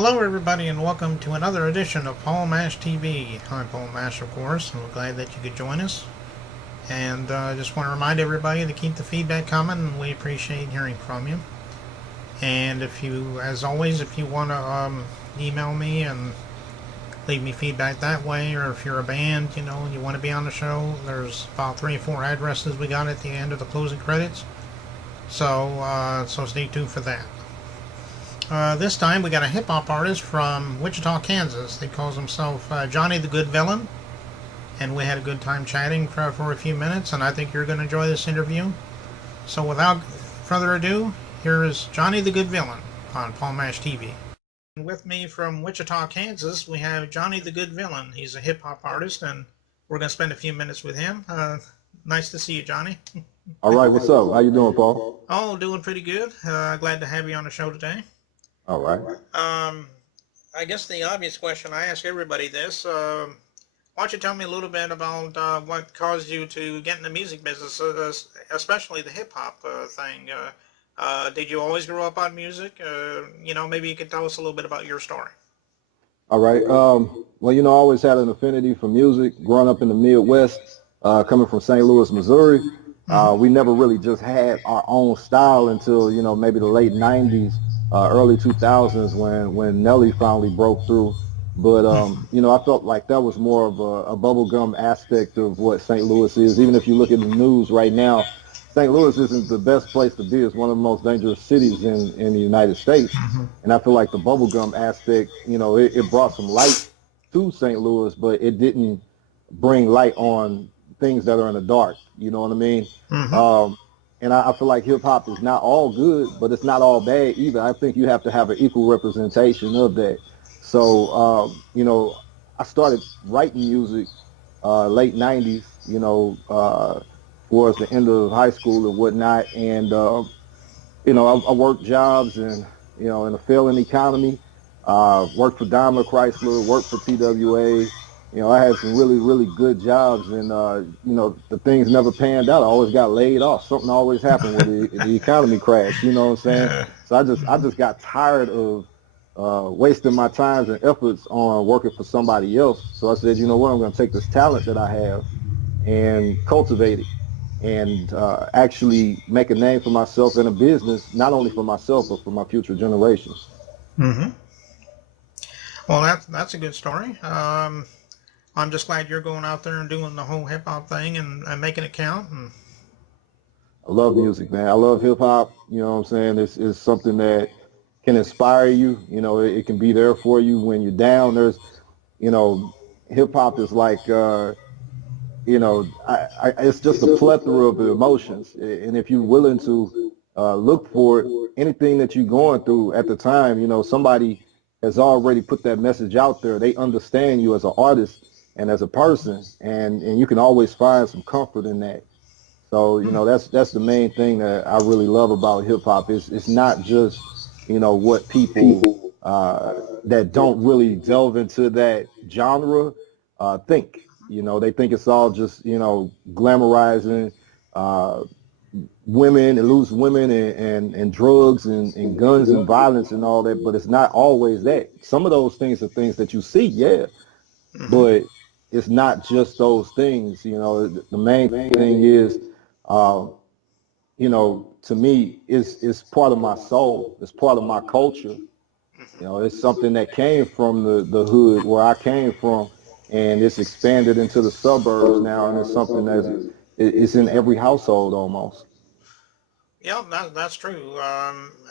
Hello, everybody, and welcome to another edition of Paul Mash TV. I'm Paul Mash, of course, and we're glad that you could join us. And I just want to remind everybody to keep the feedback coming, and we appreciate hearing from you. And if you, as always, if you want to email me and leave me feedback that way, or if you're a band, and you want to be on the show, there's about 3 or 4 addresses we got at the end of the closing credits. So stay tuned for that. This time we got a hip-hop artist from Wichita, Kansas. He calls himself Johnny The Good Villian. And we had a good time chatting for a few minutes, and I think you're going to enjoy this interview. So without further ado, here is Johnny The Good Villian on Paul Mash TV. And with me from Wichita, Kansas, we have Johnny The Good Villian. He's a hip-hop artist, and we're going to spend a few minutes with him. Nice to see you, Johnny. All right, what's up? How you doing, Paul? Oh, doing pretty good. Glad to have you on the show today. All right. I guess the obvious question, I ask everybody this, why don't you tell me a little bit about what caused you to get in the music business, especially the hip-hop thing. Did you always grow up on music? Maybe you could tell us a little bit about your story. All right. Well, I always had an affinity for music. Growing up in the Midwest, coming from St. Louis, Missouri, we never really just had our own style until, maybe the late 90s. Early 2000s when Nelly finally broke through. But, I felt like that was more of a bubblegum aspect of what St. Louis is. Even if you look at the news right now, St. Louis isn't the best place to be. It's one of the most dangerous cities in the United States. And I feel like the bubblegum aspect, it brought some light to St. Louis, but it didn't bring light on things that are in the dark. You know what I mean? And I feel like hip-hop is not all good, but it's not all bad either. I think you have to have an equal representation of that. So, I started writing music late 90s, towards the end of high school and whatnot. And, I worked jobs and, in a failing economy, worked for Daimler Chrysler, worked for TWA. I had some really, really good jobs, and the things never panned out. I always got laid off. Something always happened when the economy crashed. You know what I'm saying? So I just got tired of wasting my times and efforts on working for somebody else. So I said, you know what? I'm going to take this talent that I have and cultivate it, and actually make a name for myself in a business, not only for myself but for my future generations. Well, that's a good story. I'm just glad you're going out there and doing the whole hip-hop thing and making it count. I love music, man. I love hip-hop. You know what I'm saying? It's something that can inspire you. It can be there for you when you're down. There's, hip-hop is like, it's just a plethora of emotions. And if you're willing to look for it, anything that you're going through at the time, somebody has already put that message out there. They understand you as an artist and as a person, and you can always find some comfort in that. So, that's the main thing that I really love about hip hop. It's not just, what people that don't really delve into that genre think. They think it's all just, glamorizing women and loose women and drugs and guns and violence and all that, but it's not always that. Some of those things are things that you see, yeah, but it's not just those things. The main thing is, to me, it's part of my soul. It's part of my culture. It's something that came from the hood where I came from, and it's expanded into the suburbs now, and it's something it's in every household almost. Yeah, that's true.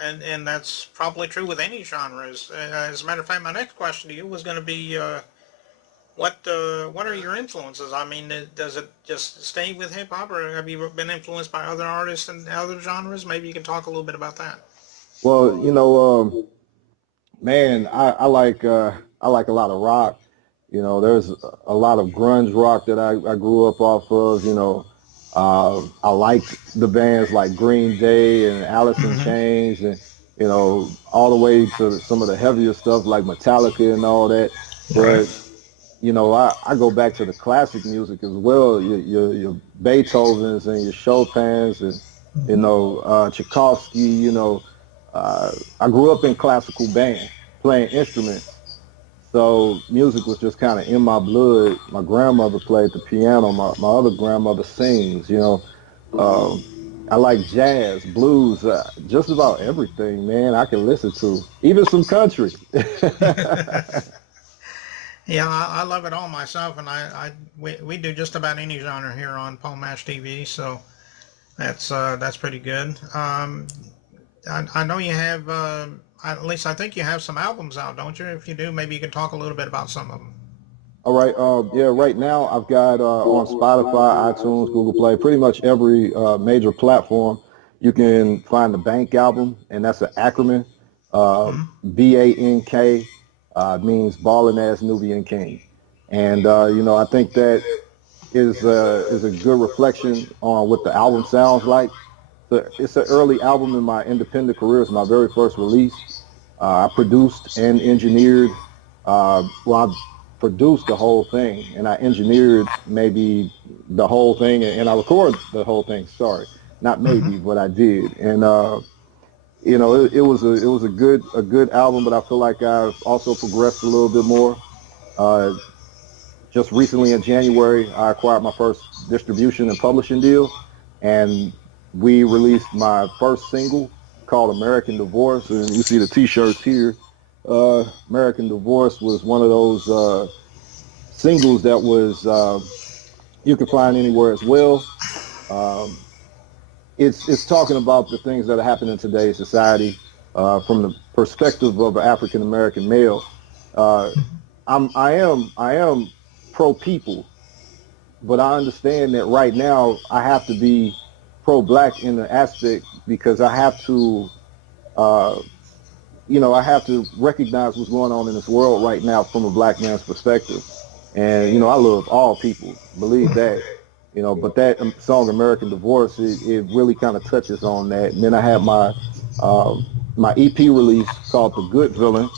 And that's probably true with any genres. As a matter of fact, my next question to you was going to be, what are your influences? I mean, does it just stay with hip hop, or have you been influenced by other artists and other genres? Maybe you can talk a little bit about that. Well, man, I like a lot of rock. There's a lot of grunge rock that I grew up off of. I liked the bands like Green Day and Alice in Chains, and all the way to some of the heavier stuff like Metallica and all that. But I go back to the classic music as well. Your Beethovens and your Chopins and Tchaikovsky. I grew up in classical band. playing instruments. So music was just kind of in my blood. My grandmother played the piano. My other grandmother sings. Um, I like jazz, blues, just about everything, man. I can listen to, even some country. Yeah, I love it all myself, and we do just about any genre here on Paul Mash TV, so that's pretty good. I know you have, at least I think you have some albums out, don't you? If you do, maybe you can talk a little bit about some of them. All right. Yeah. Right now, I've got on Spotify, iTunes, Google Play, pretty much every major platform. You can find the Bank album, and that's an acronym. Uh, Hmm. BANK means Ballin' Ass Nubian King, and I think that is a good reflection on what the album sounds like. So it's an early album in my independent career. It's my very first release. I produced and engineered. Well, I produced the whole thing, and I engineered maybe the whole thing, and I recorded the whole thing. Sorry, not Hmm. maybe, but I did. And it was a good album, but I feel like I've also progressed a little bit more. Uh, just recently in January, I acquired my first distribution and publishing deal, and we released my first single called American Divorce. And you see the T-shirts here. American Divorce was one of those singles that was you can find anywhere as well. Um, it's talking about the things that are happening in today's society from the perspective of an African American male. Uh, I am pro people, but I understand that right now I have to be pro black in the aspect because I have to, uh, I have to recognize what's going on in this world right now from a black man's perspective. And I love all people, believe that. But that song "American Divorce" it really kind of touches on that. And then I had my EP release called "The Good Villian."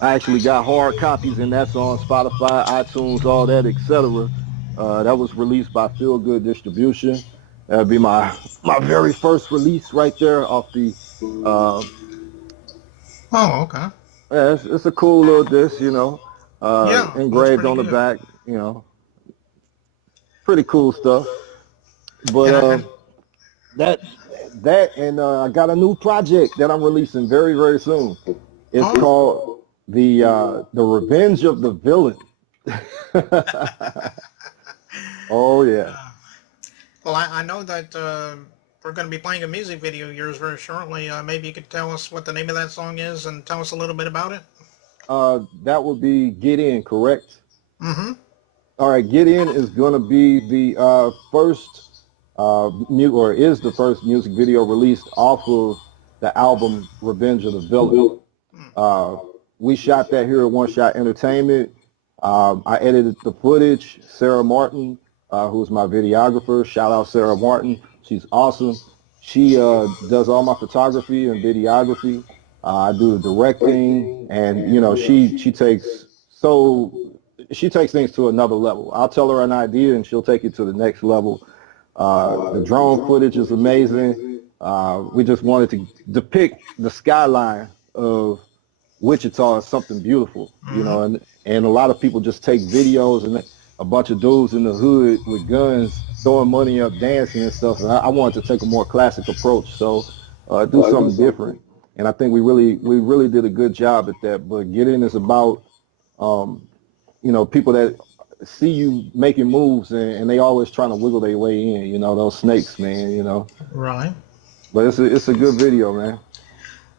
I actually got hard copies, and that's on Spotify, iTunes, all that, etc. That was released by Feel Good Distribution. That'd be my very first release right there off the. Uh, Oh, okay. yeah, it's a cool little disc, Yeah, looks engraved pretty on the good. back, pretty cool stuff. But And I, that that and I got a new project that I'm releasing very very soon. It's oh, called the Revenge of the Villain. Oh yeah. well, I know that we're going to be playing a music video of yours very shortly. Maybe you could tell us what the name of that song is and tell us a little bit about it. That would be Get In, correct? Mm-hmm. All right, Get In is going to be the first or is the first music video released off of the album Revenge of the Villain. Uh, we shot that here at One Shot Entertainment. I edited the footage. Sarah Martin, who's my videographer, shout out Sarah Martin. She's awesome. She does all my photography and videography. I do the directing, and she takes things to another level. I'll tell her an idea, and she'll take it to the next level. The drone footage is amazing. We just wanted to depict the skyline of Wichita as something beautiful, Mm-hmm. and a lot of people just take videos and a bunch of dudes in the hood with guns throwing money up, dancing and stuff. And I wanted to take a more classic approach, so do something different. And I think we really did a good job at that. But Get In is about um, people that see you making moves and they always trying to wiggle their way in. Those snakes, man. Right. But it's a good video, man.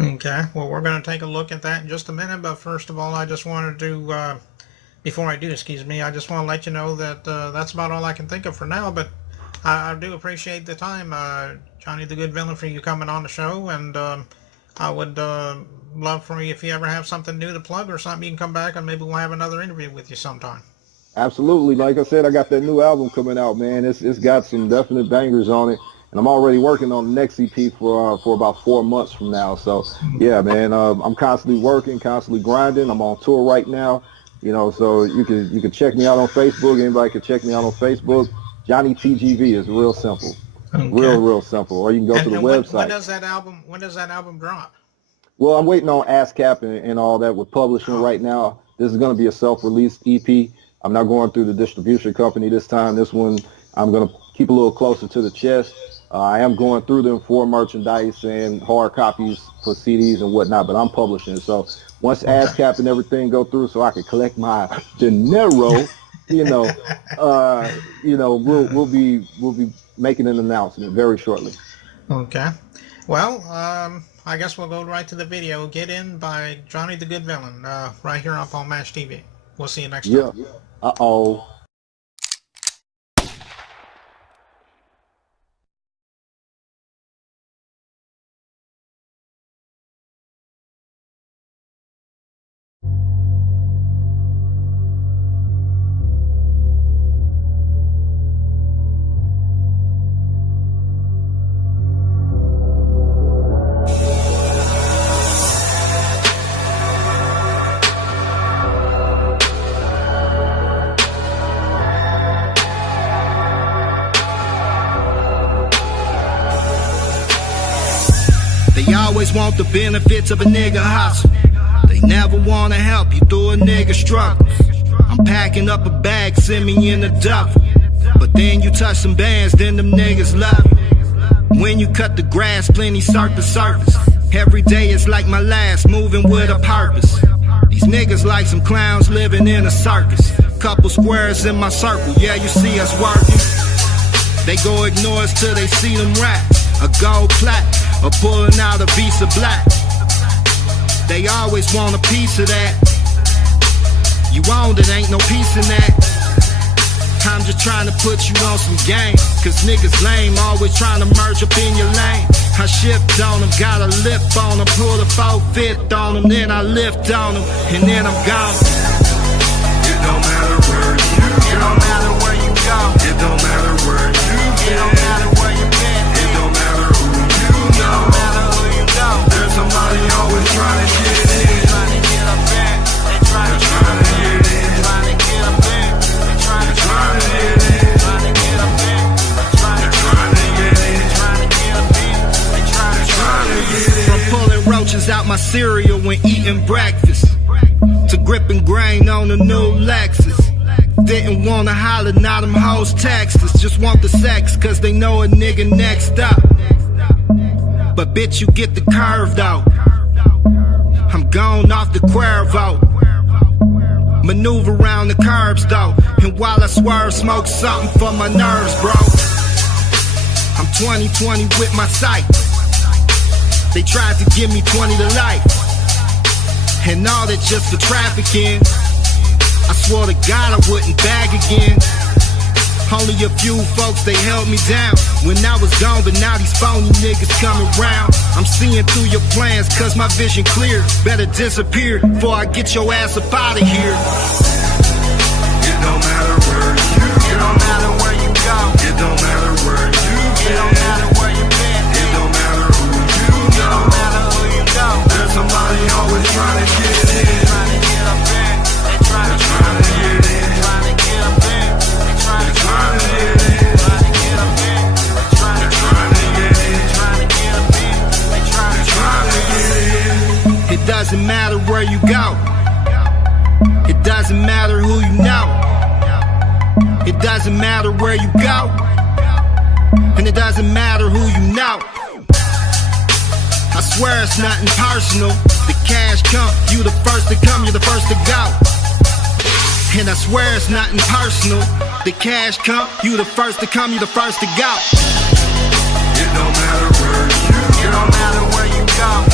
Okay. Well, we're going to take a look at that in just a minute. But first of all, I just wanted to, before I do, excuse me, I just want to let you know that that's about all I can think of for now. But I do appreciate the time, Johnny the Good Villain, for you coming on the show. And I would love for you, if you ever have something new to plug or something, you can come back and maybe we'll have another interview with you sometime. Absolutely. Like I said, I got that new album coming out, man. It's got some definite bangers on it, and I'm already working on the next EP for about 4 months from now. So yeah, man, I'm constantly working, constantly grinding. I'm on tour right now, So you can check me out on Facebook. Anybody can check me out on Facebook. Johnny TGV is real simple, Okay. real simple. Or you can go to the And when website. does that album drop? Well, I'm waiting on ASCAP and all that with publishing right now. This is going to be a self-released EP. I'm not going through the distribution company this time. This one I'm going to keep a little closer to the chest. I am going through them for merchandise and hard copies for CDs and whatnot, but I'm publishing. So once ASCAP and everything go through, so I can collect my dinero, we'll be making an announcement very shortly. Okay. Well, I guess we'll go right to the video. Get In by Johnny The Good Villian, right here on Paul Mash TV. We'll see you next time. Yeah. Uh-oh. They always want the benefits of a nigga hustle. They never wanna help you through a nigga struggles. I'm packing up a bag, send me in the duffel. But then you touch some bands, then them niggas love you. When you cut the grass, plenty surface. Every day is like my last, moving with a purpose. These niggas like some clowns living in a circus. Couple squares in my circle, yeah, you see us working. They go ignore us till they see them racks. A gold plaque, or pulling out a Visa Black. They always want a piece of that. You owned it, ain't no peace in that. I'm just trying to put you on some game, cause niggas lame, always trying to merge up in your lane. I shift on them, got a lip on them, pull the 4-5 on them, then I lift on them, and then I'm gone. It don't matter where you go. It don't matter where you go. It don't matter where you go. It don't matter where you been. It don't matter who you know. It don't matter who you know. There's somebody always trying to get in. Trying to get up in. They trying to get in. Trying to get up in. They trying to get in. Trying to get up in. Trying to get in. Trying to get up in. They trying to get in. From pulling roaches out my cereal when eating breakfast, to gripping grain on a new Lexus. Didn't wanna holler, now them hoes text us. Just want the sex, cause they know a nigga next up. But bitch, you get the curve though. I'm gone off the Cuervo. Maneuver around the curbs though. And while I swerve, smoke something for my nerves, bro. I'm 20/20 with my sight. They tried to give me 20 to life, and all that just for trafficking. I swore to God I wouldn't bag again. Only a few folks, they held me down when I was gone, but now these phony niggas coming round. I'm seeing through your plans, cause my vision clear. Better disappear before I get your ass up out of here. It don't matter where you go. It don't matter where you go. It don't matter where you go. It don't matter where you been. It don't matter who you know. It don't matter who you know. There's somebody always trying to get in. Trying to get up in. They trying to get in. Trying to get up in. They trying to get in. Trying to get up in. They trying to get in. Trying to get up in. They trying to get in. It doesn't matter where you go. It doesn't matter who you know. It doesn't matter where you go. And it doesn't matter who you know. I swear it's nothing personal. The cash come, you the first to come, you're the first to go. And I swear it's nothing personal. The cash come, you the first to come, you the first to go. It don't matter where you go. It don't matter where you go.